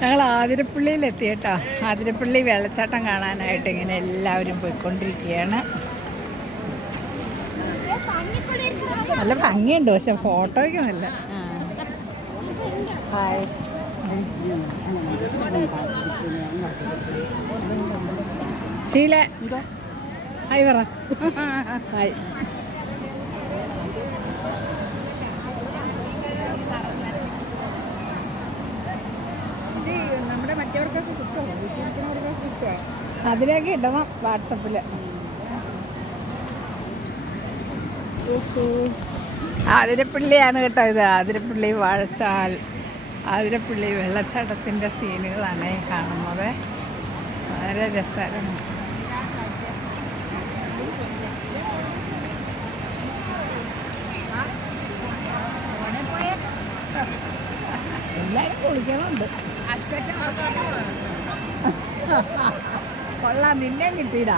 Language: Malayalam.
ഞങ്ങൾ ആതിരപ്പള്ളിയിലെത്തി കേട്ടോ. ആതിരപ്പള്ളി വെള്ളച്ചാട്ടം കാണാനായിട്ട് ഇങ്ങനെ എല്ലാവരും പോയിക്കൊണ്ടിരിക്കുകയാണ്. നല്ല ഭംഗിയുണ്ട്, പക്ഷെ ഫോട്ടോയ്ക്കൊന്നുമില്ല. ഹായ് ശീല, ഹായ് പറ. ഹായ്. നമ്മുടെ മറ്റവർക്കൊക്കെ കിട്ടുമോ? അതിലേക്ക് ഇടണം വാട്സപ്പിൽ. ആതിരപ്പള്ളിയാണ് കേട്ടോ ഇത്. ആതിരപ്പള്ളി വാഴച്ചാൽ, ആതിരപ്പള്ളി വെള്ളച്ചാട്ടത്തിൻ്റെ സീനുകളാണ് ഈ കാണുന്നത്. വളരെ രസകരമാണ്. എല്ലാവരും കുളിക്കണമുണ്ട്. കൊള്ളാം, നിന്നെ കിട്ടിയിടാ.